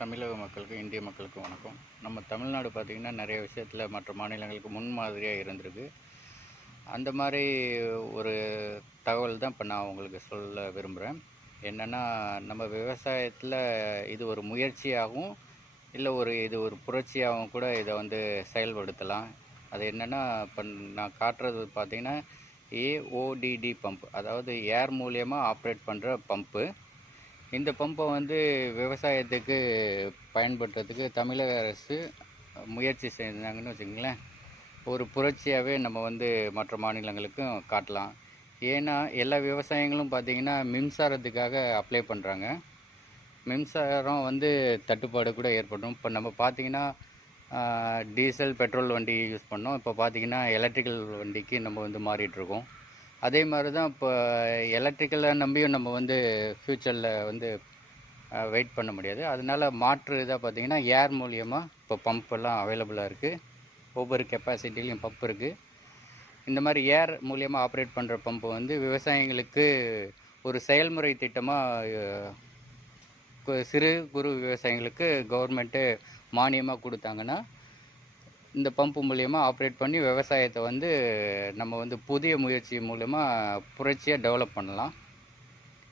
தமிழக மக்களுக்கு, இந்திய மக்களுக்கும் வணக்கம். நம்ம தமிழ்நாடு பார்த்திங்கன்னா நிறைய விஷயத்தில் மற்ற மாநிலங்களுக்கு முன்மாதிரியாக இருந்திருக்கு. அந்த மாதிரி ஒரு தகவல் தான் இப்போ நான் உங்களுக்கு சொல்ல விரும்புகிறேன். என்னென்னா, நம்ம விவசாயத்தில் இது ஒரு முயற்சியாகவும் இல்லை இது ஒரு புரட்சியாகவும் கூட இதை செயல்படுத்தலாம். அது என்னென்னா, இப்போ நான் காட்டுறது பார்த்திங்கன்னா ஏஓடிடி பம்ப், அதாவது ஏர் மூலியமாக ஆப்ரேட் பண்ணுற பம்ப்பு. இந்த பம்பை விவசாயத்துக்கு பயன்படுத்துறதுக்கு தமிழக அரசு முயற்சி செஞ்சாங்கன்னு வச்சுக்கங்களேன். ஒரு புரட்சியாகவே நம்ம மற்ற மாநிலங்களுக்கும் காட்டலாம். ஏன்னா எல்லா விவசாயிகளும் பார்த்திங்கன்னா மின்சாரத்துக்காக அப்ளை பண்ணுறாங்க. மின்சாரம் தட்டுப்பாடு கூட ஏற்படும். இப்போ நம்ம பார்த்திங்கன்னா டீசல் பெட்ரோல் வண்டி யூஸ் பண்ணோம். இப்போ பார்த்திங்கன்னா எலக்ட்ரிக்கல் வண்டிக்கு நம்ம மாறிட்டுருக்கோம். அதே மாதிரி தான் இப்போ எலக்ட்ரிக்கலை நம்பியும் நம்ம ஃப்யூச்சரில் வெயிட் பண்ண முடியாது. அதனால் மாற்று இதாக பார்த்திங்கன்னா ஏர் மூலியமாக இப்போ பம்பெல்லாம் அவைலபிளாக இருக்குது. ஒவ்வொரு கெப்பாசிட்டிலையும் பம்ப் இருக்குது. இந்த மாதிரி ஏர் மூலியமாக ஆப்ரேட் பண்ணுற பம்பு விவசாயிகளுக்கு ஒரு செயல்முறை திட்டமாக சிறு குறு விவசாயிகளுக்கு கவர்மெண்ட்டு மானியமாக கொடுத்தாங்கன்னா, இந்த பம்பு மூலியமாக ஆப்ரேட் பண்ணி விவசாயத்தை நம்ம புதிய முயற்சி மூலமாக புரட்சியாக டெவலப் பண்ணலாம்.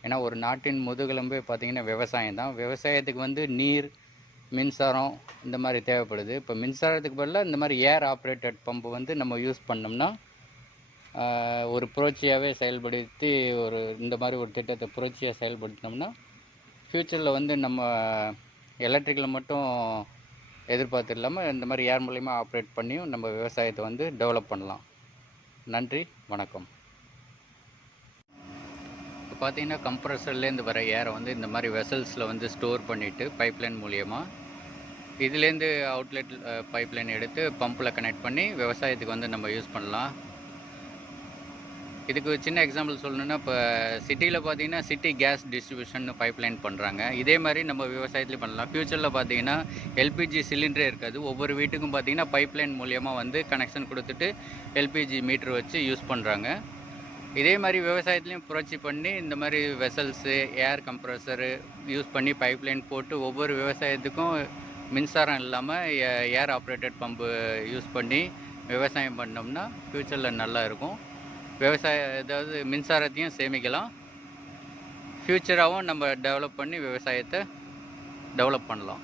ஏன்னா ஒரு நாட்டின் முதுகெலும்பே பார்த்திங்கன்னா விவசாயம் தான். விவசாயத்துக்கு நீர், மின்சாரம் இந்த மாதிரி தேவைப்படுது. இப்போ மின்சாரத்துக்கு பதிலாக இந்த மாதிரி ஏர் ஆப்ரேட்டட் பம்பு நம்ம யூஸ் பண்ணோம்னா ஒரு புரட்சியாகவே செயல்படுத்தி இந்த மாதிரி ஒரு திட்டத்தை புரட்சியாக செயல்படுத்தினோம்னா ஃப்யூச்சரில் நம்ம எலக்ட்ரிக்கலை மட்டும் எதிர்பார்த்து இல்லாமல் இந்த மாதிரி ஏர் மூலிமா ஆப்ரேட் பண்ணியும் நம்ம விவசாயத்தை டெவலப் பண்ணலாம். நன்றி, வணக்கம். இப்போ பார்த்தீங்கன்னா கம்ப்ரஸர்லேருந்து வர ஏரை இந்த மாதிரி வெசல்ஸில் ஸ்டோர் பண்ணிவிட்டு பைப்லைன் மூலியமாக இதுலேருந்து அவுட்லெட் பைப்லைன் எடுத்து பம்பில் கனெக்ட் பண்ணி விவசாயத்துக்கு நம்ம யூஸ் பண்ணலாம். இதுக்கு சின்ன எக்ஸாம்பிள் சொல்லணுன்னா, இப்போ சிட்டியில் பார்த்தீங்கன்னா சிட்டி கேஸ் டிஸ்ட்ரிபியூஷன் பைப்லைன் பண்ணுறாங்க. இதே மாதிரி நம்ம விவசாயத்துலேயும் பண்ணலாம். ஃப்யூச்சரில் பார்த்தீங்கன்னா எல்பிஜி சிலிண்டரே இருக்காது. ஒவ்வொரு வீட்டுக்கும் பார்த்தீங்கன்னா பைப்லைன் மூலியமாக கனெக்ஷன் கொடுத்துட்டு எல்பிஜி மீட்ரு வச்சு யூஸ் பண்ணுறாங்க. இதே மாதிரி விவசாயத்துலேயும் புரட்சி பண்ணி இந்த மாதிரி வெசல்ஸு, ஏர் கம்ப்ரஸரு யூஸ் பண்ணி பைப்லைன் போட்டு ஒவ்வொரு விவசாயத்துக்கும் மின்சாரம் இல்லாமல் ஏர் ஆப்ரேட்டட் பம்பு யூஸ் பண்ணி விவசாயம் பண்ணோம்னா ஃப்யூச்சரில் நல்லா இருக்கும். அதாவது மின்சாரத்தையும் சேமிக்கலாம், ஃப்யூச்சராகவும் நம்ம டெவலப் பண்ணி விவசாயத்தை டெவலப் பண்ணலாம்.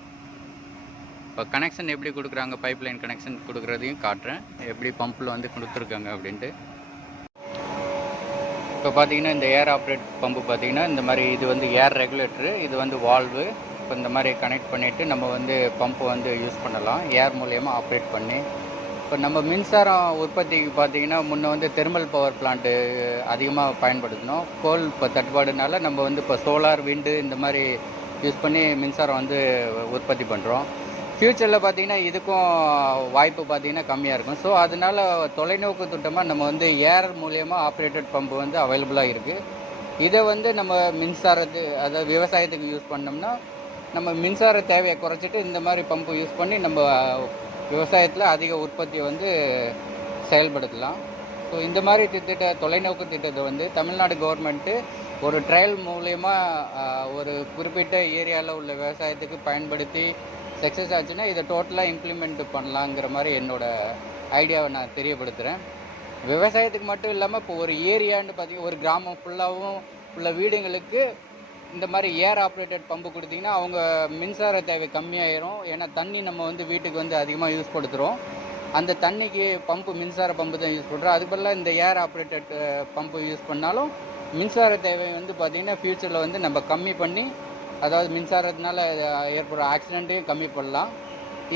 இப்போ கனெக்ஷன் எப்படி கொடுக்குறாங்க, பைப்லைன் கனெக்ஷன் கொடுக்குறதையும் காட்டுறேன், எப்படி பம்பில் கொடுத்துருக்காங்க அப்படின்ட்டு. இப்போ பார்த்தீங்கன்னா இந்த ஏர் ஆப்ரேட் பம்பு பார்த்தீங்கன்னா இந்த மாதிரி இது ஏர் ரெகுலேட்டரு, இது வால்வு. இப்போ இந்த மாதிரி கனெக்ட் பண்ணிவிட்டு நம்ம பம்பு யூஸ் பண்ணலாம் ஏர் மூலியமாக ஆப்ரேட் பண்ணி. இப்போ நம்ம மின்சாரம் உற்பத்திக்கு பார்த்திங்கன்னா முன்னே தெர்மல் பவர் பிளான்ட்டு அதிகமாக பயன்படுத்தினோம். கோல் இப்போ தட்டுப்பாடுனால நம்ம இப்போ சோலார், விண்டு இந்த மாதிரி யூஸ் பண்ணி மின்சாரம் உற்பத்தி பண்ணுறோம். ஃப்யூச்சரில் பார்த்திங்கன்னா இதுக்கும் வாய்ப்பு பார்த்திங்கன்னா கம்மியாக இருக்கும். ஸோ அதனால் தொலைநோக்கு திட்டமாக நம்ம ஏர் மூலியமாக ஆப்ரேட்டட் பம்பு அவைலபிளாக இருக்குது. இதை நம்ம அதாவது விவசாயத்துக்கு யூஸ் பண்ணோம்னா நம்ம மின்சார தேவையை குறைச்சிட்டு இந்த மாதிரி பம்பு யூஸ் பண்ணி நம்ம விவசாயத்தில் அதிக உற்பத்தியை செயல்படுத்தலாம். ஸோ இந்த மாதிரி தொலைநோக்கு திட்டத்தை தமிழ்நாடு கவர்மெண்ட்டு ஒரு ட்ரையல் மூலயமா ஒரு குறிப்பிட்ட ஏரியாவில் உள்ள விவசாயத்துக்கு பயன்படுத்தி சக்ஸஸ் ஆச்சுன்னா இதை டோட்டலாக இம்ப்ளிமெண்ட் பண்ணலாங்கிற மாதிரி என்னோடய ஐடியாவை நான் தெரியப்படுத்துகிறேன். விவசாயத்துக்கு மட்டும் இல்லாமல் இப்போ ஒரு ஏரியான்னு பார்த்திங்கன்னா ஒரு கிராமம் ஃபுல்லாகவும் உள்ள வீடுங்களுக்கு இந்த மாதிரி ஏர் ஆப்ரேட்டட் பம்பு கொடுத்திங்கன்னா அவங்க மின்சார தேவை கம்மியாயிரும். ஏன்னா தண்ணி நம்ம வீட்டுக்கு அதிகமாக யூஸ் படுத்துகிறோம். அந்த தண்ணிக்கு மின்சார பம்பு தான் யூஸ் பண்ணுறோம். அதுக்கு பதிலாக இந்த ஏர் ஆப்ரேட்டட் பம்பு யூஸ் பண்ணாலும் மின்சார தேவை பார்த்திங்கன்னா ஃப்யூச்சரில் நம்ம கம்மி பண்ணி, அதாவது மின்சாரத்தினால ஏற்படுற ஆக்சிடெண்ட்டையும் கம்மி பண்ணலாம்.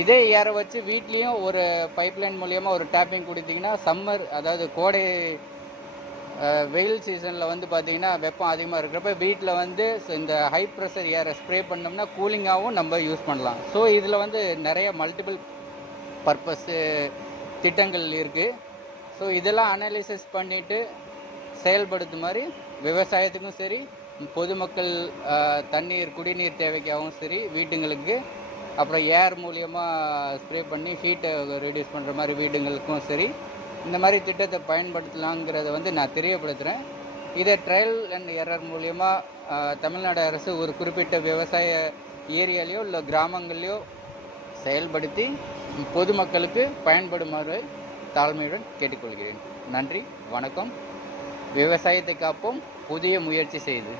இதே ஏரை வச்சு வீட்லேயும் ஒரு பைப்லைன் மூலியமாக ஒரு டேப்பிங் கொடுத்திங்கன்னா சம்மர், அதாவது கோடை வெயில் சீசனில் பார்த்திங்கன்னா வெப்பம் அதிகமாக இருக்கிறப்ப வீட்டில் இந்த ஹை ப்ரெஷர் ஏரை ஸ்ப்ரே பண்ணோம்னா கூலிங்காகவும் நம்ம யூஸ் பண்ணலாம். ஸோ இதில் நிறைய மல்டிபிள் பர்பஸ் திட்டங்கள் இருக்குது. ஸோ இதெல்லாம் அனாலிசிஸ் பண்ணிவிட்டு செயல்படுத்தும் மாதிரி விவசாயத்துக்கும் சரி, பொதுமக்கள் தண்ணீர் குடிநீர் தேவைக்காகவும் சரி, வீட்டுங்களுக்கு அப்புறம் ஏர் மூலியமாக ஸ்ப்ரே பண்ணி ஹீட்டை ரெடியூஸ் பண்ணுற மாதிரி வீடுங்களுக்கும் சரி இந்த மாதிரி திட்டத்தை பயன்படுத்தலாங்கிறத நான் தெரியப்படுத்துகிறேன். இதை ட்ரையல் அண்ட் எரர் மூலியமாக தமிழ்நாடு அரசு ஒரு குறிப்பிட்ட விவசாய ஏரியாலேயோ இல்லை கிராமங்கள்லையோ செயல்படுத்தி பொதுமக்களுக்கு பயன்படுமாறு தாழ்மையுடன் கேட்டுக்கொள்கிறேன். நன்றி, வணக்கம். விவசாயத்தை காப்போம், புதிய முயற்சி செய்து.